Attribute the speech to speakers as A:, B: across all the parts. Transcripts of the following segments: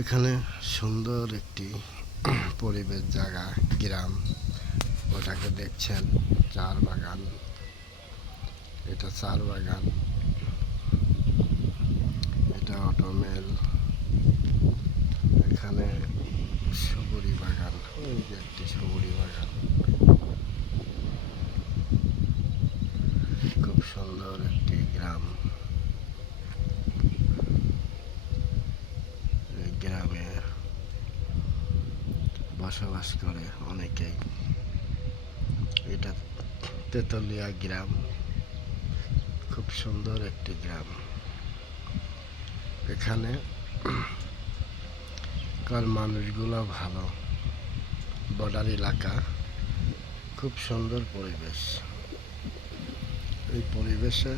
A: এখানে সুন্দর একটি পরিবেশ জায়গা, গ্রাম। ওটাকে দেখছেন চার বাগান। এটা চার বাগান। এটা অটোমেল। এখানে সবুরি বাগান। ওই যে একটি সবুরি বাগান। খুব সুন্দর একটি গ্রাম এই গ্রামে বসবাস করে অনেকেই। এটা তেতুলিয়া গ্রাম। খুব সুন্দর একটি গ্রাম। এখানে কার মানুষগুলো ভালো। বর্ডার এলাকা। খুব সুন্দর পরিবেশ। এই পরিবেশে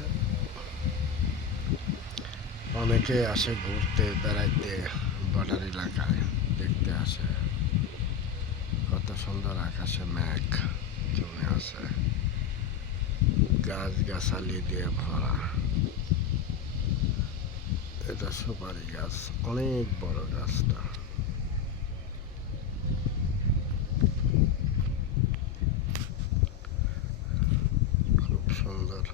A: অনেকে আসে ঘুরতে, বেড়াইতে বর্ডার এলাকায় দেখতে আসে। সুন্দর আকাশে মেঘ জমে আছে। গাছ গাছালি দিয়ে ভরা। এটা সুপারি গাছ, অনেক বড় গাছটা। খুব সুন্দর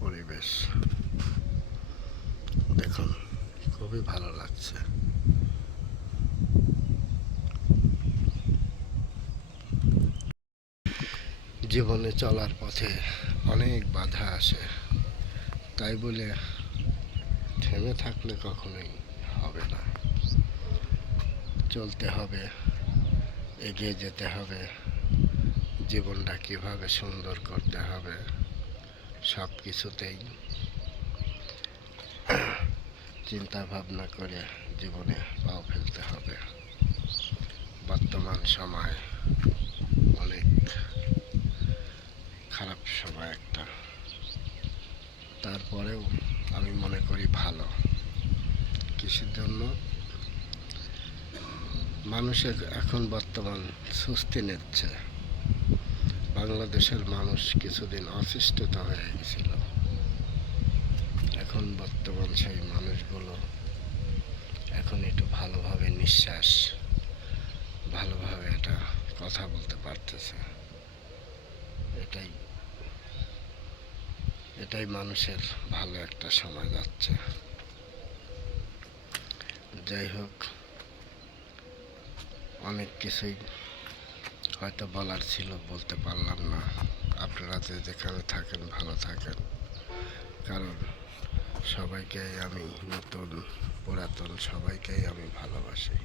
A: পরিবেশ। দেখুন, খুবই ভালো লাগছে। জীবনে চলার পথে অনেক বাধা আসে। তাই বলে থেমে থাকলে কখনোই হবে না। চলতে হবে, এগিয়ে যেতে হবে, জীবনটা কীভাবে সুন্দর করতে হবে সব কিছুতেই চিন্তা ভাবনা করে জীবনে পাও ফেলতে হবে। বর্তমান সময় অনেক খারাপ সময় একটা। তারপরেও আমি মনে করি ভালো। কৃষির জন্য মানুষের এখন বর্তমান সুস্থি নিচ্ছে। বাংলাদেশের মানুষ কিছুদিন অসুস্থতা হয়ে গেছিল। এখন বর্তমান সেই মানুষগুলো এখন একটু ভালোভাবে নিঃশ্বাস, ভালোভাবে এটা কথা বলতে পারতেছে। এটাই এটাই মানুষের ভালো একটা সময় যাচ্ছে। যাই হোক, অনেক কিছুই হয়তো বলার ছিল, বলতে পারলাম না। আপনারা যে যেখানে থাকেন, ভালো থাকেন। কারণ সবাইকে আমি নতুন, পুরাতন সবাইকেই আমি ভালোবাসি।